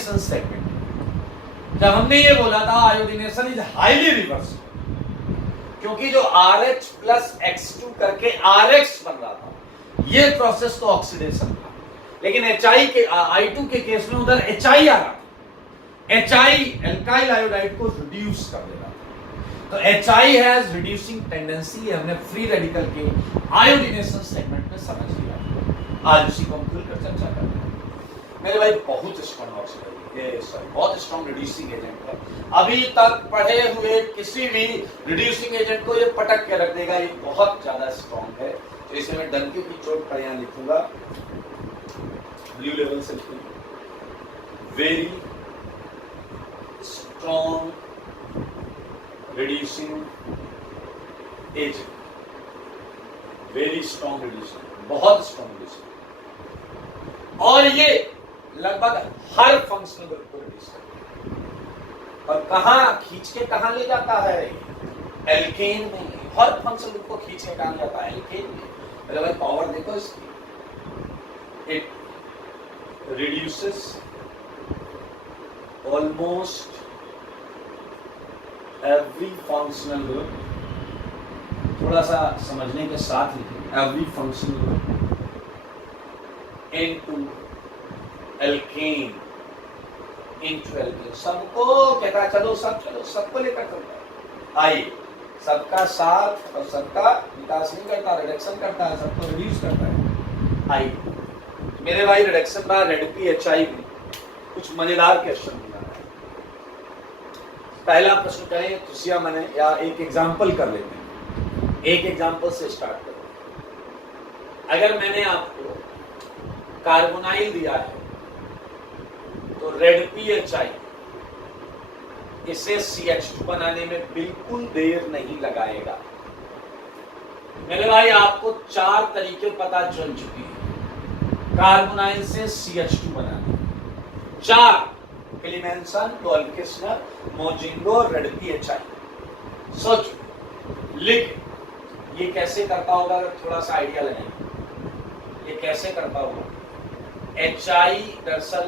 Segment. जब हमने ये बोला था आयोडीनेशन इज हाईली रिवर्सिबल, क्योंकि जो RH प्लस X2 करके RX बन रहा था, ये प्रोसेस तो ऑक्सीडेशन था, लेकिन I2 के केस में उधर HI आ रहा था। HI एल्काइल आयोडाइड को रिड्यूस कर दे रहा था, तो HI हैज रिड्यूसिंग टेंडेंसी। हमने फ्री रेडिकल के आयोडीनेशन सेगमेंट में समझ लिया। आज उसी को हम खुलकर चर्चा कर रहे हैं। मेरे भाई बहुत स्ट्रॉन्ग बहुत स्ट्रॉन्ग रिड्यूसिंग एजेंट है। अभी तक पढ़े हुए किसी भी रिड्यूसिंग एजेंट को ये पटक के रख देगा, ये बहुत ज्यादा स्ट्रॉन्ग है। तो इसे मैं डंके की चोट पर यहां लिखूंगा, ब्लू लेवल से लिखूंगा, very strong reducing agent, very strong reducing, बहुत स्ट्रॉन्ग रिड्यूसिंग। और ये लगभग हर फंक्शनल ग्रुप को रिड्यूस करता है। और कहां खींच के कहां ले जाता है? एल्केन में। हर फंक्शनल ग्रुप को खींच के कहां जाता है? एल्केन में। मेरे भाई पावर देखो इसकी, it reduces almost every functional group, थोड़ा सा समझने के साथ लिखें, every functional group into alkane, into alkane. सबको कहता है चलो सबको लेकर चलता है। आइए, सबका साथ और सबका विकास नहीं करता, रिडक्शन करता है, सबको रिड्यूस करता है। आइए मेरे भाई, रिडक्शन बाय ZpHI में कुछ मजेदार क्वेश्चन बना है। पहला प्रश्न करें तुसिया मने, या एक एग्जांपल कर लेते हैं। एक एग्जांपल से स्टार्ट करो। अगर मैंने आपको कार्बोनाइल दिया है तो ZpHI इसे CH2 बनाने में बिल्कुल देर नहीं लगाएगा। मेरे भाई आपको 4 तरीके पता चल चुके हैं कार्बोनाइल से CH2 बनाने। 4, क्लीमेंसन, डोल्किस्नर, मोजिंगो, ZpHI। सोच, लिख, ये कैसे करता होगा? अगर थोड़ा सा आइडिया लगाएं, ये कैसे करता होगा? HI दरअसल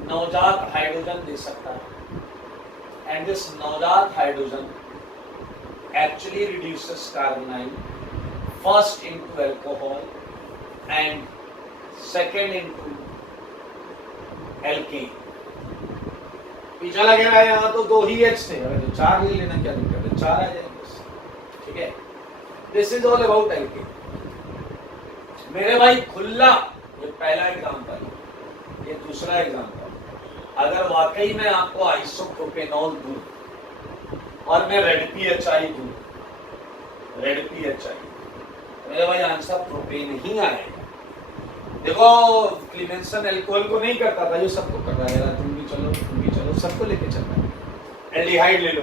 नवजात हाइड्रोजन दे सकता है, and this नवजात hydrogen actually reduces carbonyl first into alcohol and second into alkane। पीछा लगे रहा है, यहाँ तो 2 ही H थे, अगर 4 ले लेना क्या दिक्कत है? 4 आ जाएंगे, ठीक है। This is all about alkane। मेरे भाई खुला, ये पहला एग्जाम्पल, ये दूसरा एग्जाम्पल। अगर वाकई में आपको आइसोप्रोपेनॉल दूं और मैं ZpHI दूं, मेरे भाई आंसर प्रोपेन ही आएगा। देखो, क्लीमेंसन एल्कोहल को नहीं करता था, ये सबको कर रहा है। तुम भी चलो, सबको लेके चल रहा है। एल्डिहाइड ले लो,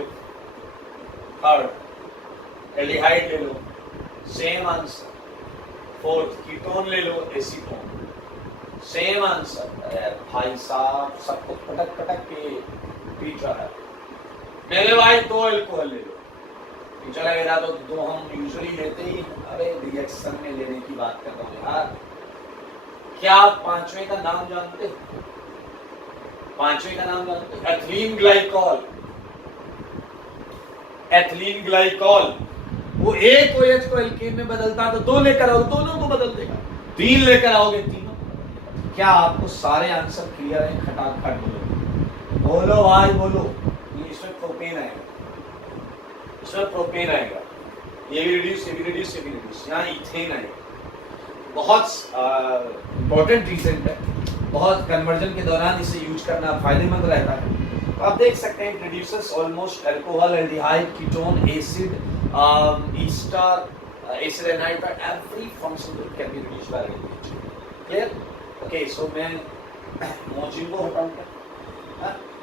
थर्ड एल्डिहाइड ले लो, सेम आंसर। फोर्थ कीटोन ले लो, एसीटोन, सेम आंसर। अरे भाई साहब, सबको पटक के पीट रहा है। मेरे भाई 2 एल्कोहल ले लो, चला गया तो 2 हम यूजुअली लेते ही। अरे रिएक्शन में लेने की बात कर रहा हूं यार। क्या आप 5वें का नाम जानते हो? 5वें का नाम जानते हो? Ethylene glycol. वो एक OH को एल्केन में बदलता तो 2 लेकर आओ, दोनों को बदल देगा। 3 लेकर आओगे, तीनों। क्या आपको सारे आंसर क्लियर है? खटाखट बोलो भाई, बोलो। इसमें प्रोपेन आएगा, ये भी रिड्यूस, यहाँ इथेन आएगा। बहुत इंपॉर्टेंट रीजन है, बहुत कन्वर्जन के दौरान इसे यूज करना फायदेमंद रहता है। तो आप देख सकते हैं, reduces almost alcohol, aldehyde, ketone, acid, ester, acid anhydride, every functional group can be reduced by ZpHI। Clear? Okay, so मैं मोजिंगो हटाऊंगा।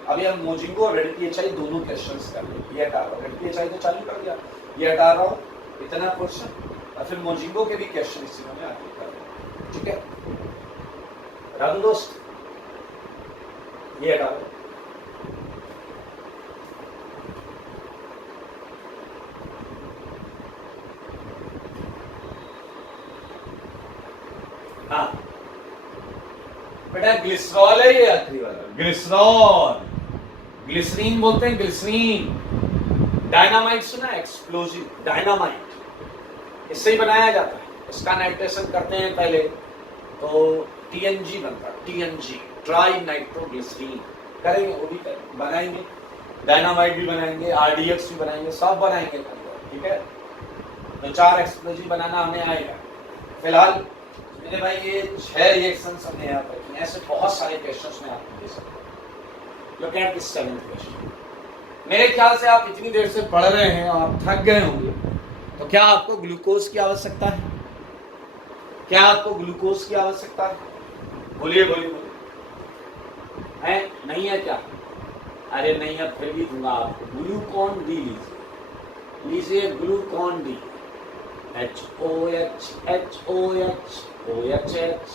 अभी हम मोजिंगो और ZpHI दोनों क्वेश्चंस कर लेंगे। ये हटा रहा हूं, ZpHI तो चालू कर दिया, ये हटा रहा हूं, इतना क्वेश्चन, और फिर मोजिंगो के भी क्वेश्चन इसी में आगे कर रहे हैं। ठीक है, राधु दोस्त, ये हटा दो। हाँ, बेटा ग्लिसरॉल है ये आखिरी वाला, ग्लिसरॉल। ग्लिसरीन बोलते हैं, ग्लिसरीन। डायनामाइट सुना है, एक्सप्लोजिव डायनामाइट, इससे ही बनाया जाता है। इसका नाइट्रेशन करते हैं पहले तो टीएनजी बनता है, टीएनजी, ट्राई नाइट्रोग्लिसरीन। करेंगे, वो भी करेंगे, बनाएंगे, डायनामाइट भी बनाएंगे, आरडीएक्स भी बनाएंगे, सब बनाएंगे, ठीक है। तो 4 एक्सप्लोजिव बनाना हमें आएगा। फिलहाल मेरे भाई ये 6 रिएक्शंस हमने यहाँ पर किए, ऐसे बहुत सारे क्वेश्चंस में आपको दे सकते हैं। Look at this 7th question. मेरे ख्याल से आप इतनी देर से पढ़ रहे हैं, आप थक गए होंगे, तो क्या आपको ग्लूकोज की आवश्यकता है? क्या आपको ग्लूकोज की आवश्यकता है? बोलिए बोलिए बोलिए, है नहीं है क्या? अरे नहीं है, फिर भी दूंगा आपको। ग्लूकॉन डी लीजिए, लीजिए Glucon D, HOH HOH OHH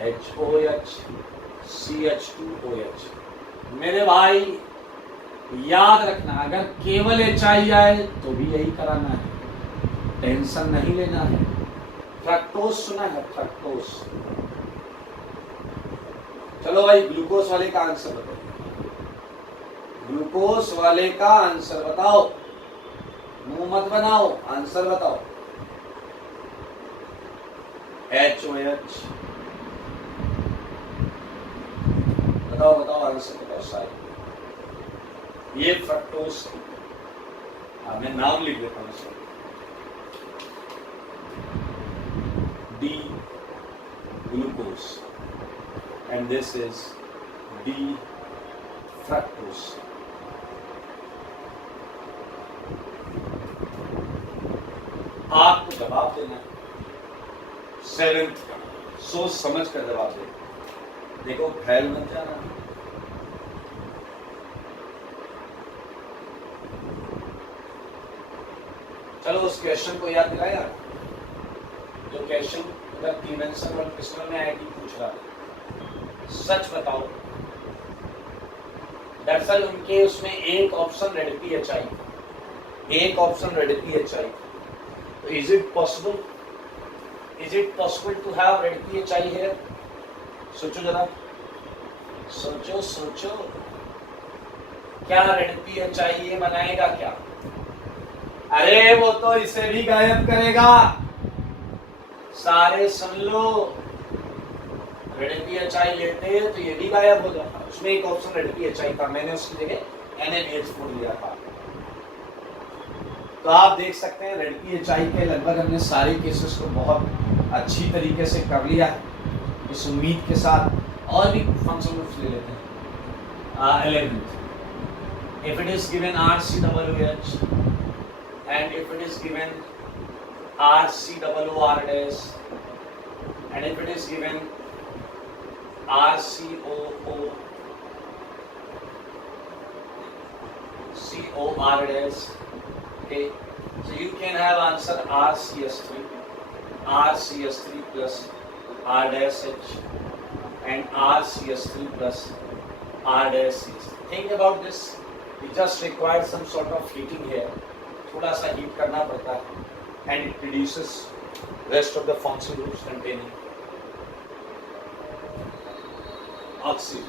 HOH CH2OH। मेरे भाई याद रखना, अगर केवल HI आए तो भी यही कराना है, टेंशन नहीं लेना है। फ्रक्टोज सुना है, फ्रक्टोज। चलो भाई ग्लूकोज वाले का आंसर बताओ, ग्लूकोज वाले का आंसर बताओ, मुंह मत बनाओ, आंसर बताओ। HOH, बताओ बताओ आंसर बताओ सारे। ये फ्रक्टोज, मैं नाम लिख देता हूँ, D glucose and this is D fructose। आपको जवाब देना है 7th का, सोच समझ कर जवाब देना। देखो फैल मत जाना। चलो उस क्वेश्चन को याद दिलाया, जो क्वेश्चन अगर डिमेंशन और क्रिस्टल में आएगी पूछ रहा है। सच बताओ, दरअसल उनके उसमें एक ऑप्शन रेड PHI, एक ऑप्शन रेड PHI। तो is it possible to have red PHI here? सोचो जरा, सोचो सोचो, क्या रेड PHI ये बनाएगा क्या? अरे वो तो इसे भी गायब करेगा। सारे सुन लो, रेड PHI लेते तो ये भी गायब हो जाता। उसमें एक ऑप्शन रेड PHI था, मैंने उसकी जगह NaBH4 लिया था। तो आप देख सकते हैं रेड PHI के लगभग हमने सारे केसेस को बहुत अच्छी तरीके से कर लिया है। इस उम्मीद के साथ और भी फंक्शन ग्रुप्स ले लेते हैं। 11th, if it is given RCOOH and if it is given RCOOR dash and if it is given RCOO COR dash, okay, so you can have answer RCS3 plus R dash H and RCS3 plus R dash H। Think about this, we just require some sort of heating here, थोड़ा सा heat करना पड़ता है and it produces rest of the functional groups containing oxygen।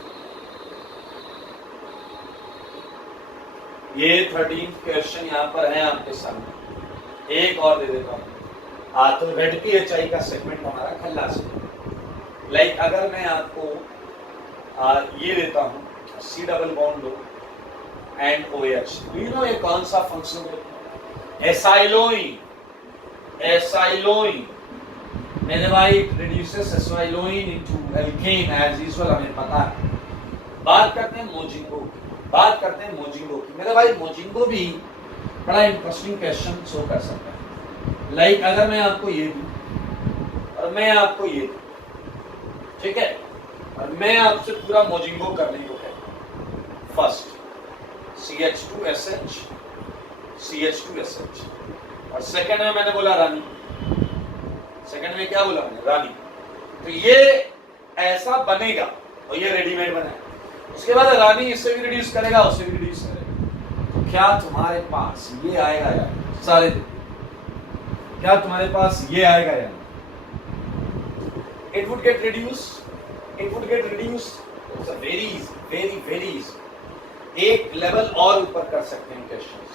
ये 13th question यहाँ पर है आपके सामने। एक और दे देता हूँ। तो रेड PHI का सेगमेंट हमारा खल्लास है। लाइक अगर मैं आपको ये देता हूँ C डबल बॉन्ड लो एंड OH, यू नो ये कौन सा फंक्शन है? एसाइलोइन। एसाइलोइन मेरे भाई reduces acyloin into alkane as usual, हमें पता है। बात करते हैं मोजिंगो, बात करते हैं मोजिंगो की। मेरे भाई मोजिंगो भी बड़ा इंटरेस्टिंग क्वेश्चन शो कर सकता है। लाइक अगर मैं आपको ये दूं और मैं आपको ये दूं, ठीक है, और मैं आपसे पूरा मोजिंगो करने को कहता हूं। फर्स्ट CH2SH CH2SH और सेकंड में मैंने बोला रानी। सेकंड में क्या बोला मैंने? रानी। तो ये ऐसा बनेगा और ये रेडीमेड बना है। उसके बाद रानी इससे भी रिड्यूस करेगा, उससे भी रिड्यूस करेगा। तो क्या तुम्हारे पास ये आएगा यार? सारे क्या तुम्हारे पास ये आएगा यार? It would get reduce it would get reduced. It's a very easy, very easy. एक लेवल और ऊपर कर सकते हैं क्वेश्चंस,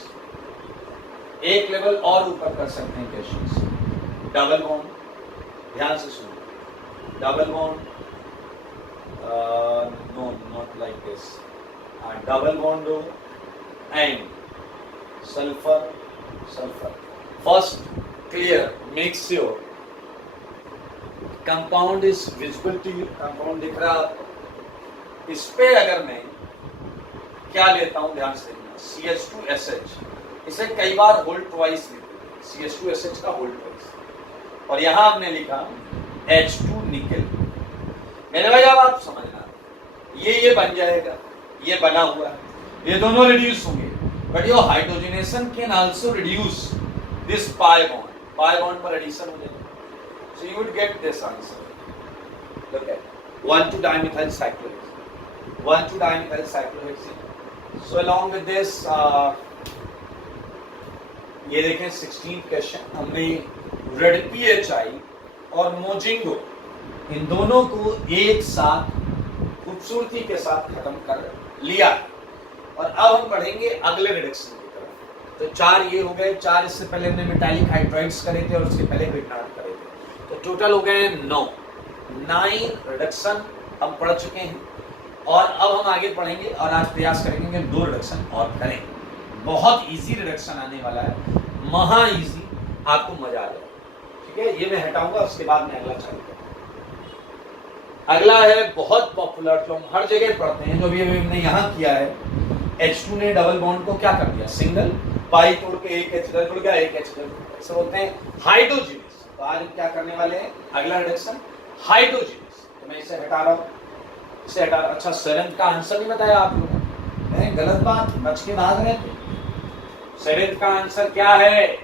एक लेवल और ऊपर कर सकते हैं क्वेश्चंस. डबल बॉन्ड, ध्यान से सुनो. Double bond, no not like this. Double bond and sulphur, sulphur. First clear, make sure compound is visible to you. Compound दिख रहा है. इस पे अगर मैं क्या लेता हूं, ध्यान से देखना. CH2SH, इसे कई बार होल्ड ट्वाइस लिखते हैं. CH2SH का होल्ड ट्वाइस. और यहां हमने लिखा H2 निकल. मेरे भाई अब आप समझना, ये बन जाएगा, ये बना हुआ है, ये दोनों रिड्यूस होंगे. But your hydrogenation can also reduce this pi bond. Pi bond पर एडिशन हो जाएगा. So you would get this answer. Look at 1,2-dimethyl cyclohexane. 1,2-dimethyl cyclohexane. So along with this, ये देखें 16th क्वेश्चन. हमने red PHI और मोजिंगो, इन दोनों को एक साथ खूबसूरती के साथ खत्म कर लिया. और अब हम बढ़ेंगे अगले रिडक्शन की तरफ. तो 4 ये हो गए. 4 इससे पहले हमने मेटालिक हाइड्राइड्स करे थे और उससे पहले ग्रिग्नार्ड करे थे. तो टोटल हो गए 9 रिडक्शन हम पढ़ चुके हैं. और अब हम आगे पढ़ेंगे और आज प्रयास करेंगे कि 2 रिडक्शन और करें. बहुत इजी रिडक्शन आने वाला है, महा इजी, आपको मजा आ जाएगा. ठीक है, ये मैं हटाऊंगा, उसके बाद मैं अगला चालू करूंगा. अगला है बहुत पॉपुलर, जो हम हर जगह पढ़ते हैं, जो भी हमने यहाँ किया है. H2 ने डबल बॉन्ड को क्या कर दिया, सिंगल. पाई तोड़ के एक H जुड़ गया, एक H ऐसे बोलते हैं हाइड्रोजन. तो आज क्या करने वाले हैं, अगला रिडक्शन हाइड्रोजन. तो मैं इसे हटा रहा हूं, इसे हटा. अच्छा, 7th का आंसर नहीं बताया आप लोगों ने, गलत बात, बच के भाग रहे थे. 7th का आंसर क्या है,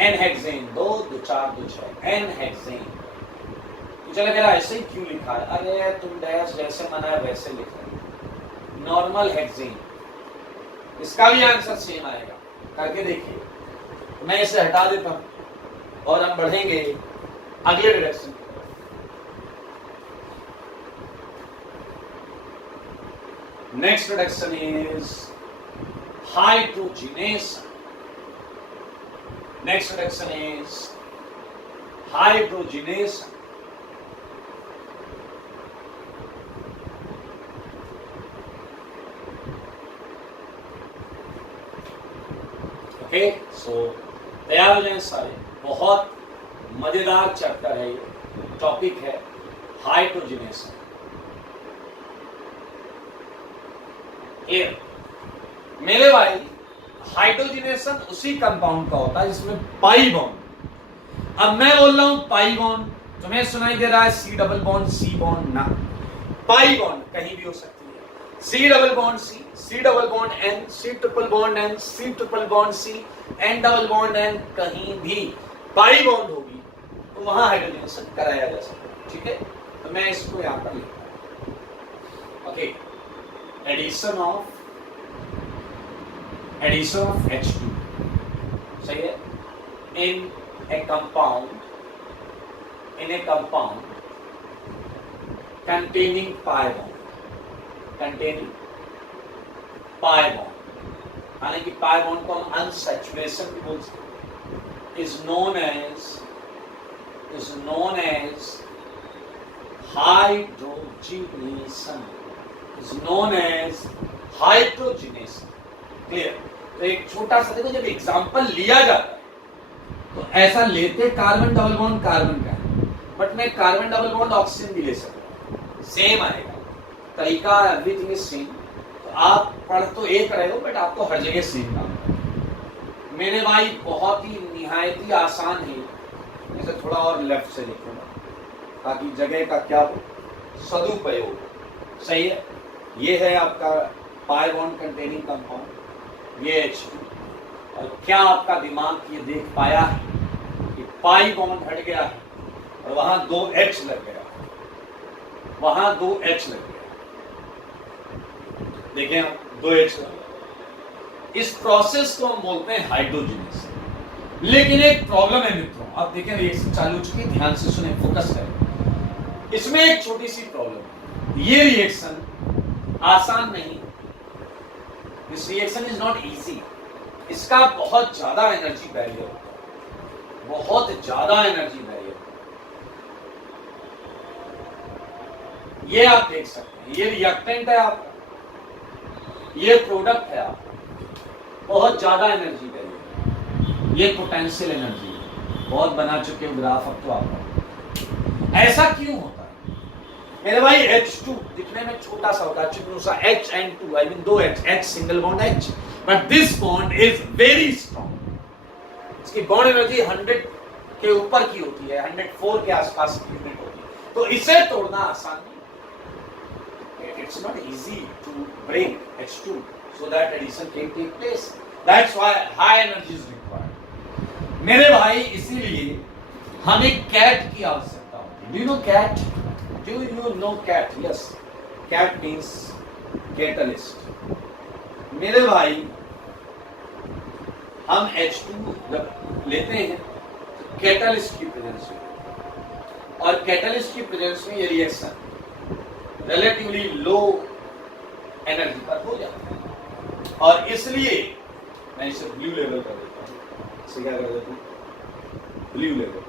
N-हेक्सेन. 2 2 4 2 6 N-हेक्सेन. मुझे लग रहा है ऐसे ही क्यों लिखा है. अरे तुम डैश जैसे मना है वैसे लिख रहे हो. नॉर्मल हेक्सेन, इसका भी आंसर सेम आएगा. करके देखिए. तो मैं इसे हटा देता हूं और हम बढ़ेंगे अगले reduction. Next reduction is hydrogenation. Next reduction is hydrogenation. Okay, so तैयार हो जाए सारे. बहुत मजेदार चैप्टर है, ये टॉपिक है हाइड्रोजनेशन. मेरे भाई, हाइड्रोजनेशन उसी कंपाउंड का होता है जिसमें पाई बॉन्ड. अब मैं बोल रहा हूं पाई बॉन्ड, तुम्हें सुनाई दे रहा है C double bond C bond. ना, पाई बॉन्ड कहीं भी हो सकती है. C double bond C double bond N, C triple bond N, C triple bond C, N double bond N, कहीं भी पाई बॉन्ड होगी तो वहां हाइड्रोजनेशन कराया जा सकता है. ठीक है, तो मैं इसको यहां पर लिखता हूं. ओके, एडिशन ऑफ H2, सही है, in a compound containing pi bond. हालांकि पाई बॉन्ड को हम अनसैचुरेशन भी बोल सकते हैं. is known as hydrogenation. Clear. तो एक छोटा सा देखो, जब एग्जांपल लिया जाता है तो ऐसा लेते कार्बन डबल बॉन्ड कार्बन का है, बट मैं कार्बन डबल बॉन्ड ऑक्सीजन भी ले सकता हूं. सेम आएगा तरीका, एवरीथिंग इज सेम. तो आप पढ़ तो एक रहे हो, बट आपको हर जगह सेम काम करना है. मेरे भाई बहुत ही निहायत ही आसान है. इसे थोड़ा और लेफ्ट से लिखूंगा ताकि जगह का क्या हो, सदुपयोग. सही है, ये है आपका पाई बॉन्ड कंटेनिंग कंपाउंड, ये H2. और क्या आपका दिमाग ये देख पाया है कि पाई बॉन्ड हट गया है और वहां 2 H लग गया, वहां 2 H लग गया. देखें, 2 H लग गया. इस प्रोसेस को हम बोलते हैं हाइड्रोजनेशन. लेकिन एक प्रॉब्लम है मित्रों. अब देखें, रिएक्शन चालू हो चुकी है, ध्यान से सुने, फोकस करें. इसमें एक छोटी सी प्रॉब्लम, ये रिएक्शन आसान नहीं, this reaction is not easy, इसका बहुत ज्यादा एनर्जी बैरियर होता है, बहुत ज्यादा एनर्जी बैरियर। ये आप देख सकते हैं, ये रिएक्टेंट है आपका, ये प्रोडक्ट है आपका, बहुत ज्यादा एनर्जी बैरियर, ये पोटेंशियल एनर्जी है, बहुत बना चुके हो ग्राफ अब तो आपका। ऐसा क्यों होता है मेरे भाई? H2 दिखने में छोटा सा होता है, चिकनू सा H and 2, I mean 2 H single bond H, but this bond is very strong. इसकी बॉन्ड एनर्जी 100 के ऊपर की होती है, 104 के आसपास की यूनिट होती है, तो इसे तोड़ना आसान नहीं। It's not easy to break H2 so that addition can take place. That's why high energy is required. मेरे भाई इसीलिए हमें कैट की आवश्यकता होती है। Do you know cat? Do you know cat? Yes. Cat means catalyst. मेरे भाई हम H2 जब लेते हैं तो कैटलिस्ट की प्रेजेंस में, और कैटलिस्ट की प्रेजेंस में ये रिएक्शन रिलेटिवली लो एनर्जी पर हो जाता है, और इसलिए मैं इसे ब्लू लेवल कर देता हूं। इसे क्या कर देता हूं? ब्लू लेवल,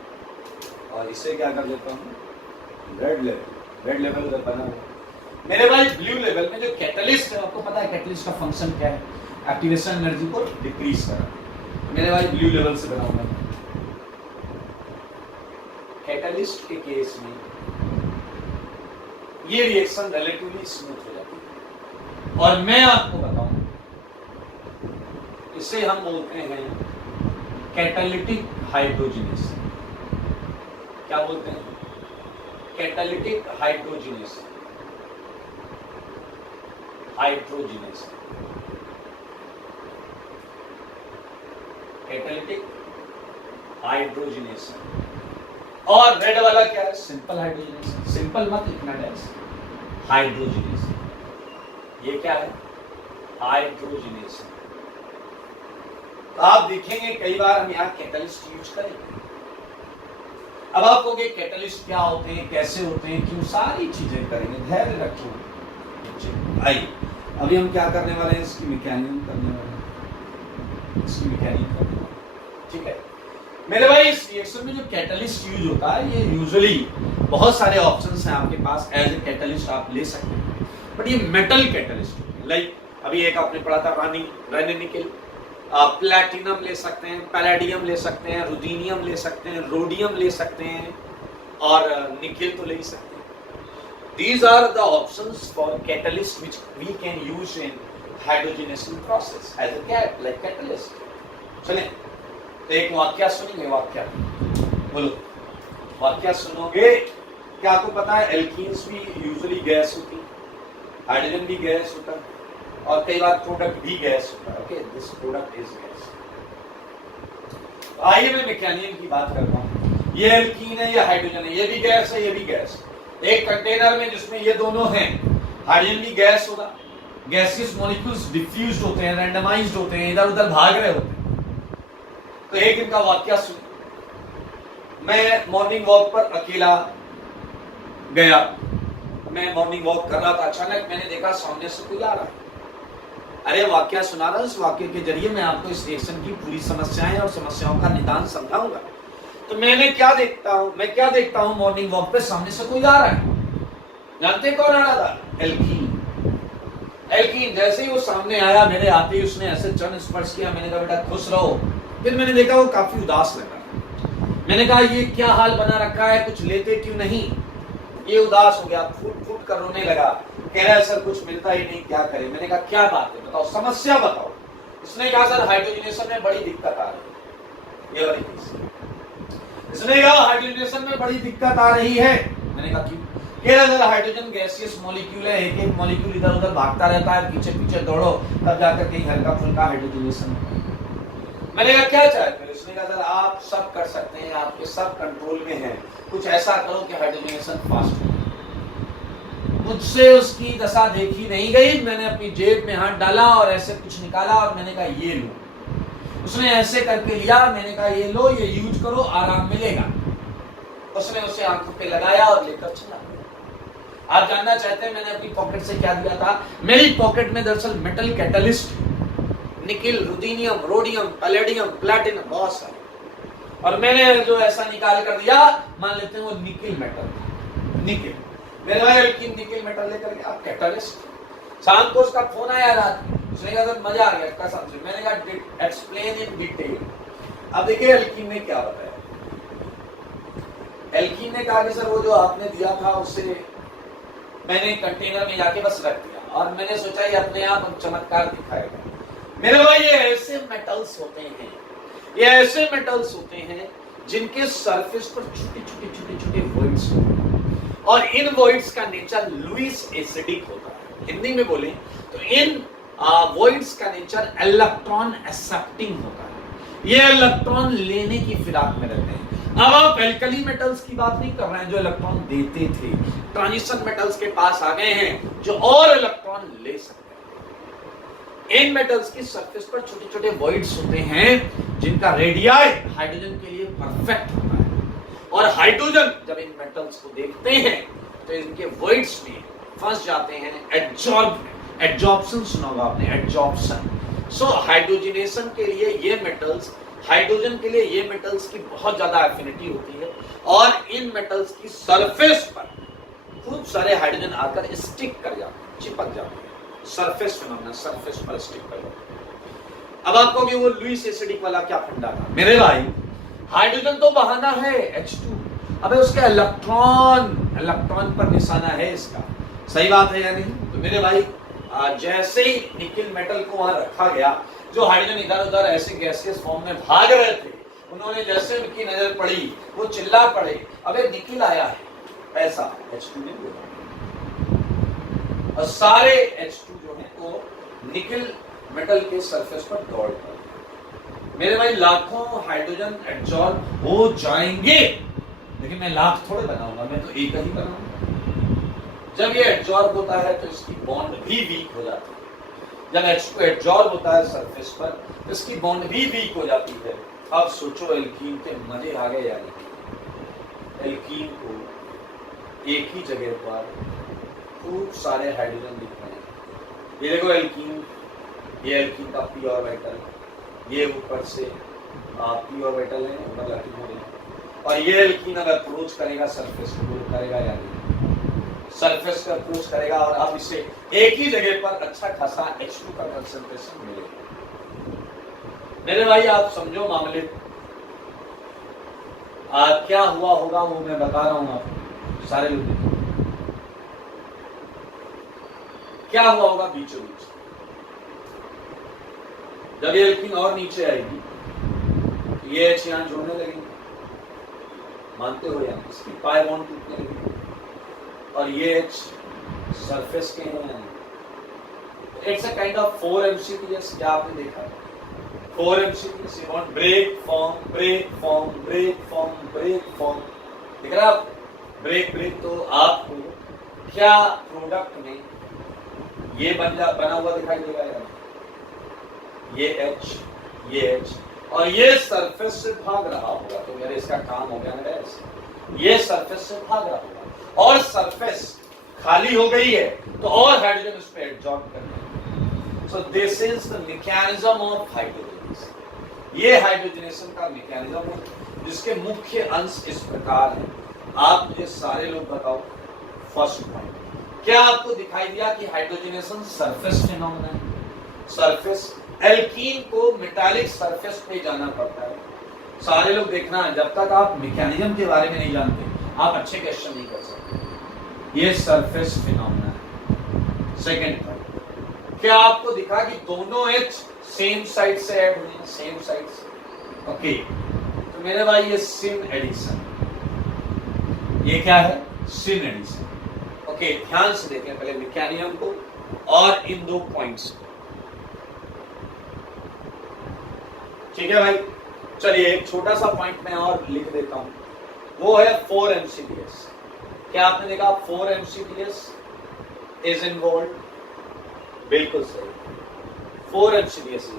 और इसे क्या कर देता हूं? Red level. रेड लेवल बना हुआ मेरे भाई। ब्लू लेवल में जो कैटलिस्ट है, आपको पता है कैटलिस्ट का फंक्शन क्या है? एक्टिवेशन एनर्जी को डिक्रीज करना। मेरे भाई ब्लू लेवल से बना हुआ कैटलिस्ट के केस में ये रिएक्शन रिलेटिवली स्मूथ हो जाती है, और मैं आपको बताऊं इसे हम बोलते हैं कैटालिटिक हाइड्रोजिनेशन। क्या बोलते हैं? Catalytic hydrogenation. Hydrogenation, catalytic hydrogenation. और रेड वाला क्या है? Simple hydrogenation. सिंपल मत लिखना डैश, हाइड्रोजिनेशन। ये क्या है? हाइड्रोजिनेशन। तो आप देखेंगे कई बार हम यहाँ कैटलिस्ट यूज करेंगे। अब आप कहोगे कैटलिस्ट क्या होते हैं, कैसे होते हैं, क्यों, सारी चीजें करेंगे, धैर्य रखो भाई। अभी हम क्या करने वाले हैं? इसकी मैकेनिज्म करने वाले हैं, इसकी मैकेनिज्म करने वाले हैं, ठीक है मेरे भाई। इस रिएक्शन में जो कैटलिस्ट यूज होता है, ये यूजुअली बहुत सारे ऑप्शंस हैं आपके पास, एज ए कैटलिस्ट आप ले सकते हैं, बट ये मेटल कैटलिस्ट, लाइक अभी एक आपने पढ़ा था रानी निकल, आप प्लैटिनम ले सकते हैं, पैलेडियम ले सकते हैं, रुदीनियम ले सकते हैं, रोडियम ले सकते हैं, और निकेल तो ले ही सकते हैं। These are the options for catalyst which we can use in hydrogenation process as a like catalyst. चलें, तो एक वाक्य सुनेंगे, वाक्य बोलो, वाक्य सुनोगे। क्या आपको पता है एल्कीन्स भी यूजुअली गैस होती है, हाइड्रोजन भी गैस होता है, और कई बार प्रोडक्ट भी गैस होता है। Okay, this product is gas. आइए मैं मैकेनिज्म की बात करता हूँ। ये एल्कीन है, ये हाइड्रोजन है, ये भी गैस है, ये भी गैस। एक कंटेनर में जिसमें ये दोनों हैं, हाइड्रोजन भी गैस होगा, गैसियस मॉलिक्यूल्स डिफ्यूज्ड होते हैं, रैंडमाइज्ड होते हैं, इधर उधर भाग रहे होते हैं। तो एक इनका वाक्य सुनिए। मैं मॉर्निंग वॉक पर अकेला गया, मैं मॉर्निंग वॉक कर रहा था, अचानक मैंने देखा सामने से कोई आ रहा है। अरे वाक्य सुना रहा हूं, इस वाक्य के जरिए मैं आपको इस रिएक्शन की पूरी समस्याएं और समस्याओं का निदान समझाऊंगा। तो मैं क्या देखता हूं मॉर्निंग वॉक पे सामने से कोई आ रहा है। जानते कौन आ रहा था? एल्कीन। एल्कीन जैसे ही वो सामने आया, मेरे आते ही उसने ऐसे चरण स्पर्श किया। मैंने कहा बेटा खुश रहो। फिर मैंने देखा वो काफी उदास लग रहा। मैंने कहा ये क्या हाल बना रखा है, कुछ लेते क्यों नहीं? ये उदास हो गया, फूट फूट कर रोने लगा, कह रहा है सर कुछ मिलता ही नहीं, क्या करें? मैंने कहा क्या बात है, बताओ, समस्या बताओ। इसने कहा सर हाइड्रोजनेशन में बड़ी दिक्कत आ रही है। ये वाली चीज इसने कहा हाइड्रोजनेशन में बड़ी दिक्कत आ रही है। मैंने कहा क्यों? कह रहा सर हाइड्रोजन गैसियस मॉलिक्यूल है, एक एक मॉलिक्यूल इधर उधर भागता रहता है, पीछे पीछे दौड़ो तब जाकर कहीं हल्का फुल्का हाइड्रोजनेशन। मैंने कहा क्या चाहते हो? उसने कहा सर आप सब कर सकते हैं, आपके सब कंट्रोल में है, कुछ ऐसा करो कि हाइड्रोजनेशन फास्ट हो। मुझसे उसकी दशा देखी नहीं गई। मैंने अपनी जेब में हाथ डाला और ऐसे कुछ निकाला और मैंने कहा ये लो। उसने ऐसे करके लिया, मैंने कहा ये लो, ये यूज करो, आराम मिलेगा। उसने उसे आंखों पे लगाया और लेकर चला। आप जानना चाहते हैं मैंने अपनी पॉकेट से क्या दिया था? मेरी पॉकेट में दरअसल metal catalyst, nickel, ruthenium, rhodium, palladium, platinum, बहुत सारे, और मैंने जो ऐसा निकाल कर दिया, मान लेते हैं वो निकिल मेटल, निकिल। मेरे भाई एल्कीन निकिल मेटल लेकर गया, कैटलिस्ट। शाम को उसका फोन आया रात, उसने कहा सर मजा आ गया कसम से। मैंने कहा एक्सप्लेन इन डिटेल। अब देखिए एल्कीन ने क्या बताया। एल्कीन ने कहा कि सर वो जो आपने दिया था उससे मैंने कंटेनर में जाके बस रख दिया, और मैंने सोचा ये अपने आप चमत्कार दिखाएगा। मेरे भाई ये ऐसे मेटल्स होते हैं, ये ऐसे मेटल्स होते हैं जिनके सरफेस पर छोटे छोटे छोटे छोटे वॉइड्स होते हैं, और इन वॉइड्स का नेचर लुईस एसिडिक होता है। हिंदी में बोले तो इन वॉइड्स का नेचर इलेक्ट्रॉन एक्सेप्टिंग होता है, ये इलेक्ट्रॉन लेने की फिराक में रहते हैं। अब आप एल्कली मेटल्स की बात नहीं कर रहे हैं जो इलेक्ट्रॉन देते थे, ट्रांजिशन मेटल्स के पास आ गए हैं जो और इलेक्ट्रॉन ले सकते हैं। इन मेटल्स की सरफेस पर छोटे छोटे वॉइड्स होते हैं जिनका रेडियाई हाइड्रोजन के लिए परफेक्ट होता है, और हाइड्रोजन जब इन मेटल्स को देखते हैं तो इनके वॉइड्स में फंस जाते हैं। एडजॉर्प्शन सुना होगा आपने, एडजॉर्प्शन। सो हाइड्रोजनेशन के लिए ये मेटल्स, हाइड्रोजन के लिए ये मेटल्स की बहुत ज्यादा एफिनिटी होती है, और इन मेटल्स की सरफेस पर खूब सारे हाइड्रोजन आकर स्टिक कर जाते हैं, चिपक जाते हैं। सरफेस फिनोमेना, सरफेस पर स्टिक कर जाते हैं। अब आपको कि वो लुईस एसिडिक वाला क्या फंडा था? मेरे भाई हाइड्रोजन तो बहाना है H2, अबे उसका इलेक्ट्रॉन पर निशाना है इसका, सही बात है या नहीं? तो मेरे भाई जैसे ही निकिल मेटल को वहां रखा गया, जो हाइड्रोजन इधर उधर ऐसे गैसियस फॉर्म में भाग रहे थे, उन्होंने जैसे उनकी नजर पड़ी वो चिल्ला पड़े, अबे निकिल आया है, ऐसा H2 नहीं बोला, और सारे H2 जो है वो निकिल मेटल के सरफेस पर दौड़ पड़े। मेरे भाई लाखों हाइड्रोजन एब्जॉर्ब हो जाएंगे, लेकिन मैं लाख थोड़े बनाऊंगा, मैं तो एक ही बनाऊंगा। जब ये एब्जॉर्ब होता है तो इसकी बॉन्ड भी वीक हो जाती है। जब H2 एब्जॉर्ब होता है सरफेस पर तो इसकी बॉन्ड भी वीक हो जाती है। अब सोचो एल्कीन के मजे आ गए यार। एल्कीन को एक ही जगह पर खूब सारे हाइड्रोजन दिख रहे हैं। ये देखो एल्कीन, ये एल्कीन का पी ऑर्बिटल, ये ऊपर से पी ऑर्बिटल है, ऊपर लकी हो गई, और ये एल्कीन अगर अप्रोच करेगा सरफेस को, करेगा या नहीं, सरफेस का अप्रोच करेगा, और अब इसे एक ही जगह पर अच्छा खासा H2 का कंसंट्रेशन मिलेगा। मेरे भाई आप समझो मामले, क्या हुआ होगा वो मैं बता रहा हूं आपको, सारे लोग क्या हुआ होगा बीचों बीच। जब ये एल्कीन और नीचे आएगी, ये H यहां जोड़ने लगेंगे, मानते हो या इसकी पाई बॉन्ड टूटने लगेगी, और ये H सरफेस के हैं। It's a kind of 4 MCPS। क्या आपने देखा? 4 MCPS, you want break form, break form, break form, break form। दिख रहा है? ब्रेक तो आपको क्या प्रोडक्ट में ये बना हुआ दिखाई देगा यार, ये H, और ये सरफेस से भाग रहा होगा, तो मेरे इसका काम हो गया ना, ये सरफेस से भाग रहा होगा, और सरफेस खाली हो गई है तो और हाइड्रोजन उस पे एडजॉर्ब करना। So this is the mechanism of hydrogenation. ये हाइड्रोजनेशन का मैकेनिज्म है, जिसके मुख्य अंश इस प्रकार हैं। आप मुझे सारे लोग बताओ, फर्स्ट पॉइंट, क्या आपको दिखाई दिया कि हाइड्रोजनेशन सरफेस फिनोमेना है? सरफेस, एल्कीन को मेटालिक सरफेस पे जाना पड़ता है। सारे लोग देखना, जब तक आप मैकेनिज्म के बारे में नहीं जानते आप अच्छे क्वेश्चन नहीं कर सकते। ये सरफेस फिनोमेना है। सेकंड पॉइंट, क्या आपको दिखा कि दोनों H सेम साइड से ऐड हुए हैं, सेम साइड से? ओके, तो मेरे भाई ये सिन एडिशन, ये क्या है? सिन एडिशन। ओके, ध्यान से देखें पहले मैकेनिज्म को और इन दो पॉइंट्स को। ठीक है भाई, चलिए एक छोटा सा पॉइंट मैं और लिख देता हूं, वो है 4 MCPS। क्या आपने देखा 4 MCPS इज इन्वॉल्व? बिल्कुल सही, 4 MCPS।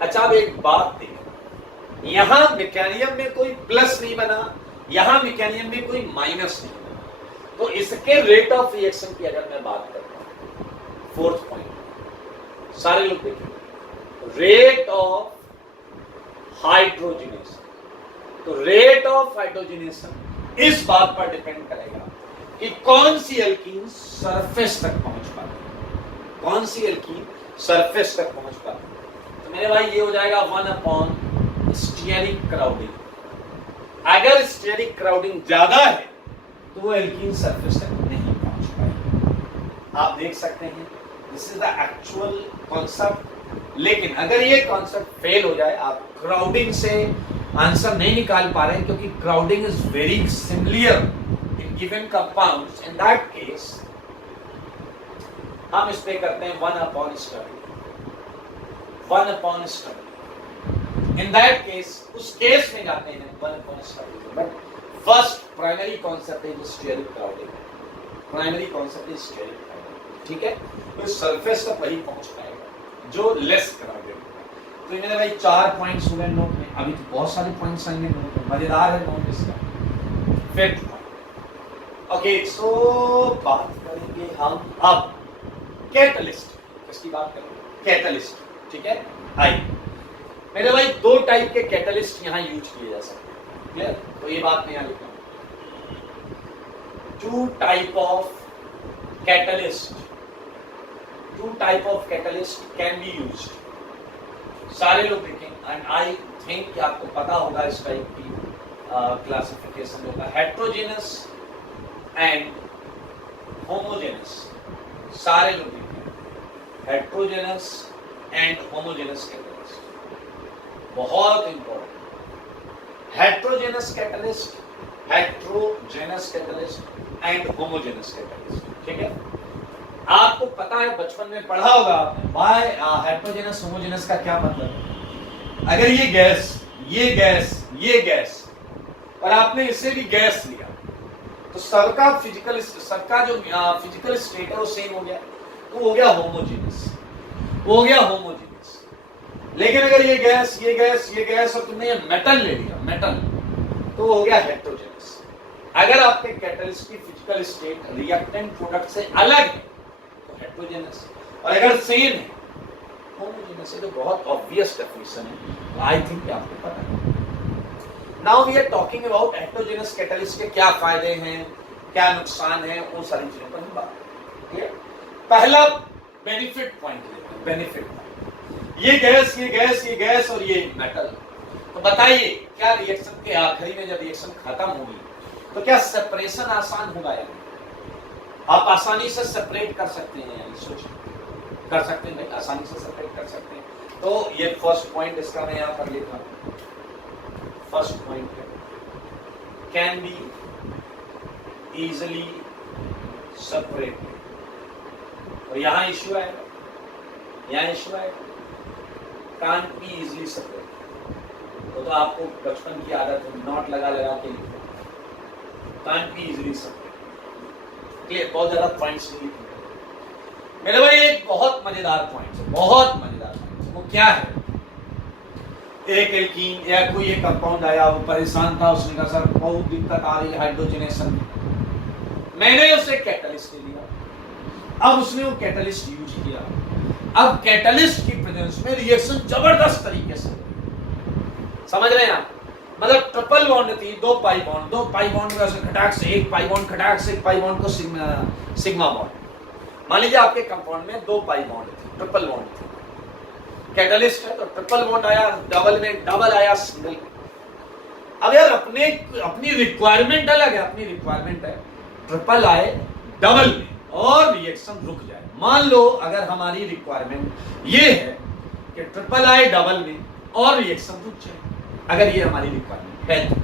अच्छा, अब एक बात देखो, यहां मैकेनिज्म में कोई प्लस नहीं बना, यहां मैकेनिज्म में कोई माइनस नहीं है। तो इसके रेट ऑफ रिएक्शन की अगर मैं बात करता हूं, फोर्थ पॉइंट, सारे लोग देखिए, रेट ऑफ हाइड्रोजनेशन। तो रेट ऑफ हाइड्रोजनेशन इस बात पर डिपेंड करेगा कि कौन सी एल्कीन सरफेस तक पहुंच पाती है, कौन सी एल्कीन सरफेस तक पहुंच पाती है। तो मेरे भाई ये हो जाएगा 1 स्टीयरिक क्राउडिंग। अगर स्टीयरिक क्राउडिंग ज्यादा है तो वो एल्कीन सरफेस तक नहीं पहुंच पाएगी। आप देख सकते हैं, this is the actual concept. लेकिन अगर ये कॉन्सेप्ट फेल हो जाए, आप क्राउडिंग से आंसर नहीं निकाल पा रहे हैं, क्योंकि crowding is very similar in given compounds, in that case हम इस पे करते हैं 1 study, 1 study. In that case, उस केस में जाते हैं 1 study. But first primary concept is stearic crowding, primary concept is stearic crowding, ठीक है। तो सरफेस तक वही पहुंच पाएगा जो लेस क्राउडेड। तो मेरे भाई 4 पॉइंट्स हुए नोट में, अभी तो बहुत सारे पॉइंट्स आएंगे नोट में, मजेदार है नोट इसका। फिफ्थ पॉइंट, ओके, सो बात करेंगे हम अब कैटलिस्ट। किसकी बात करेंगे? कैटलिस्ट, ठीक है। आई मेरे भाई 2 टाइप के कैटलिस्ट यहां यूज किए जा सकते हैं, क्लियर? तो ये बात मैं यहां लिखता हूं, 2 type of catalyst, 2 type of catalyst can be used. सारे लोग देखें, एंड आई थिंक कि आपको पता होगा इस टाइप की क्लासिफिकेशन होगा, हेट्रोजेनस एंड होमोजेनस। सारे लोग देखें, हेट्रोजेनस एंड होमोजेनस कैटलिस्ट बहुत important. Heterogeneous catalyst, heterogeneous catalyst and homogeneous catalyst, ठीक है। आपको पता है, बचपन में पढ़ा होगा आपने, बाय हेट्रोजेनस होमोजेनस का क्या मतलब है। अगर ये गैस, ये गैस, ये गैस, और आपने इससे भी गैस लिया, तो सबका सबका जो फिजिकल स्टेट है वो सेम हो गया, तो हो गया होमोजेनस, हो गया होमोजेनस। लेकिन अगर ये गैस, ये गैस, ये गैस, और तुमने ये मेटल ले लिया, मेटल, तो हो गया हेट्रोजेनस। अगर आपके कैटलिस्ट की फिजिकल स्टेट रिएक्टेंट प्रोडक्ट से अलग है तो हेट्रोजेनस, और अगर सेम है होमोजेनस है। तो बहुत ऑब्वियस डेफिनेशन है, आई थिंक आपको पता है। Now we are talking about heterogeneous catalyst के क्या फायदे हैं, क्या नुकसान है, उन सारी चीजों पर हम बात करेंगे। पहला बेनिफिट पॉइंट लेते हैं, बेनिफिट पॉइंट, ये गैस, ये गैस, ये गैस और ये मेटल। तो बताइए, क्या रिएक्शन के आखिरी में जब रिएक्शन खत्म होगी तो क्या सेपरेशन आसान होगा? यानी आप आसानी से सेपरेट कर सकते हैं, यानी सोचिए, कर सकते हैं भाई, आसानी से सेपरेट कर सकते हैं। तो ये फर्स्ट पॉइंट इसका मैं यहां पर लिखा हूं, first point can be easily separated. और यहां इश्यू आएगा, यहां इश्यू आएगा, कांट बी इजिली सेपरेटेड। तो आपको बचपन की आदत है नॉट लगा लगा के लिखो, can't be easily separated. Clear? बहुत ज्यादा पॉइंट्स नहीं लिखे मेरे भाई। एक बहुत मजेदार पॉइंट है, बहुत मजेदार पॉइंट, वो क्या है? एक एल्कीन या कोई एक कंपाउंड आया, वो परेशान था, उसने कहा सर बहुत दिक्कत आ रही है हाइड्रोजनेशन में। मैंने उसे कैटलिस्ट दे दिया, अब उसने वो कैटलिस्ट यूज किया। अब कैटलिस्ट की प्रेजेंस में रिएक्शन जबरदस्त तरीके से, समझ रहे हैं आप? मतलब ट्रिपल बॉन्ड थी, 2 पाई बॉन्ड, 2 पाई बॉन्ड में से खटाक से 1 पाई बॉन्ड, खटाक से 1 पाई बॉन्ड को सिग्मा बॉन्ड। मान लीजिए आपके कंपाउंड में 2 पाई बॉन्ड थी, ट्रिपल बॉन्ड थी, कैटलिस्ट है तो ट्रिपल बॉन्ड आया, डबल में डबल आया, सिंगल। अब यार अपनी रिक्वायरमेंट अलग है, अपनी रिक्वायरमेंट है ट्रिपल आए डबल में और रिएक्शन रुक जाए। मान लो अगर हमारी रिक्वायरमेंट ये है कि ट्रिपल आए डबल में और रिएक्शन रुक जाए, अगर ये हमारी रिक्वायरमेंट है तो।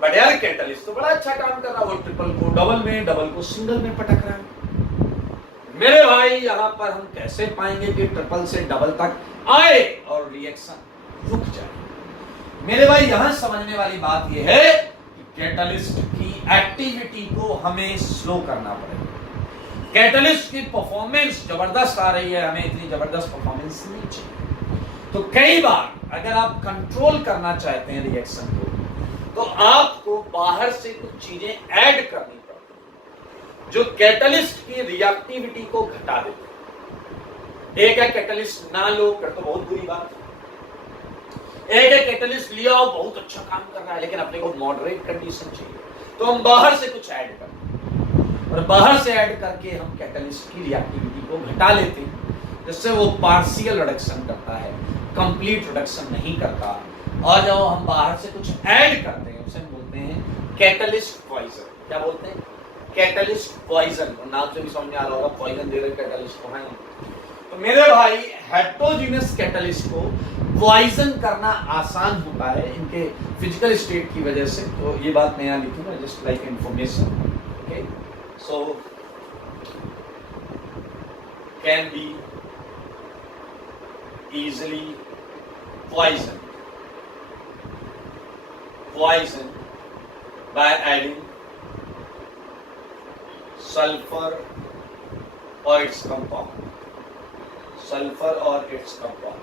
बट यार कैटलिस्ट तो बड़ा अच्छा काम कर रहा है, वो ट्रिपल को डबल में, डबल को सिंगल में पटक रहा है। मेरे भाई यहां पर हम कैसे पाएंगे कि ट्रिपल से डबल तक आए और रिएक्शन रुक जाए? मेरे भाई यहां समझने वाली बात यह है कि कैटलिस्ट की एक्टिविटी को हमें स्लो करना पड़ेगा। कैटलिस्ट की परफॉर्मेंस जबरदस्त आ रही है, हमें इतनी जबरदस्त परफॉर्मेंस नहीं चाहिए। तो कई बार अगर आप कंट्रोल करना चाहते हैं रिएक्शन को, तो आप आपको बाहर से कुछ चीजें ऐड करनी पड़ती है जो कैटलिस्ट की रिएक्टिविटी को घटा देते हैं। एक है कैटलिस्ट ना लो फिर तो बहुत बुरी बात है, एक है कैटलिस्ट लिया हो बहुत अच्छा काम कर रहा है लेकिन अपने को मॉडरेट कंडीशन चाहिए, तो हम बाहर से कुछ ऐड करते हैं और बाहर से ऐड करके हम कैटलिस्ट की रिएक्टिविटी को घटा लेते हैं जिससे वो पार्शियल रिडक्शन करता है, कंप्लीट रिडक्शन नहीं करता। और जब हम बाहर से कुछ ऐड करते हैं उसे हम बोलते हैं कैटलिस्ट पॉइजन। क्या बोलते हैं? Catalyst poison. नाम से भी समझ में आ रहा होगा, पॉइजन दे रहे कैटलिस्ट को है। तो मेरे भाई हेटेरोजेनस कैटलिस्ट को पॉइजन करना आसान होता है इनके फिजिकल स्टेट की वजह से। तो ये बात मैं यहाँ लिखूंगा just like information. Okay, so can be easily poisoned by adding sulfur or its compound. Sulfur or its compound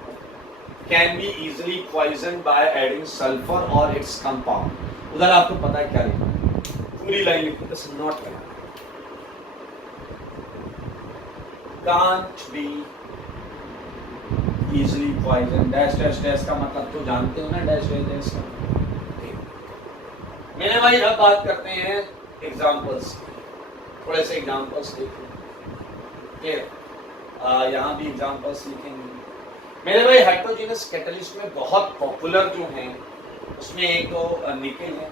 can be easily poisoned by adding sulfur or its compound. उधर आपको पता है क्या लिखना है, पूरी लाइन लिखो, दिस इज नॉट लिखना, can't be easily poison dash dash dash का मतलब तो जानते हो ना, dash dash dash का। मैंने भाई अब बात करते हैं एग्जांपल्स, थोड़े से एग्जांपल्स देखिए। यहाँ भी एग्जांपल्स लिखेंगे मेरे भाई। हेटेरोजेनस कैटलिस्ट में बहुत पॉपुलर जो हैं उसमें एक तो निकेल है।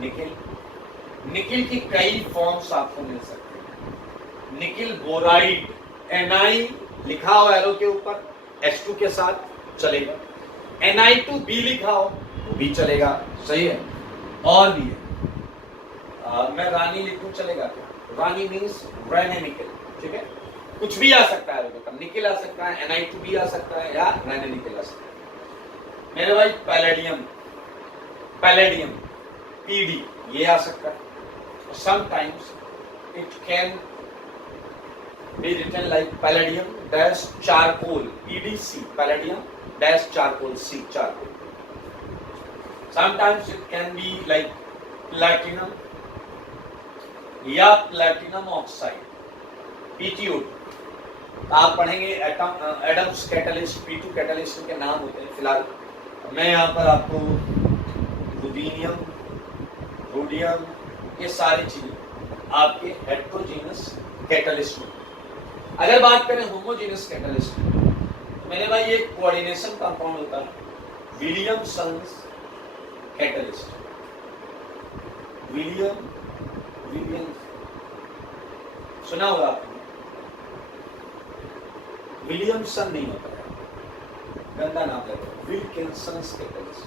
निकेल की कई फॉर्म्स आपको मिल सकते हैं। निकेल बोराइड, Na लिखा हो एरो के ऊपर, H2 के साथ चलेगा। Na2B लिखा हो वो भी चलेगा, सही है। और भी है, मैं रानी लिखूं चलेगा क्या? रानी मीन्स रेने निकेल, ठीक है। कुछ भी आ सकता है, निकेल आ सकता है, Na2B आ सकता है या रेने निकेल आ सकता है। मेरे भाई पैलेडियम PD ये आ सकता है। Sometimes it can be written like palladium dash charcoal, PDC, palladium dash charcoal, C, charcoal. Sometimes it can be like platinum या platinum oxide, PTO। आप पढ़ेंगे एडम्स कैटलिस्ट, P2 कैटलिस्ट के नाम होते हैं। फिलहाल मैं यहाँ पर आपको रुबीनियम, रोडियम, ये सारी चीजें आपके हेटेरोजेनस कैटलिस्ट में। अगर बात करें होमोजेनस कैटलिस्ट तो मेरे भाई ये कोऑर्डिनेशन कंपाउंड होता है, विलियमसन्स कैटलिस्ट। विलियम सुना होगा आपने, विलियमसन नहीं होता है, गंदा नाम है, विल्किंसन्स कैटलिस्ट।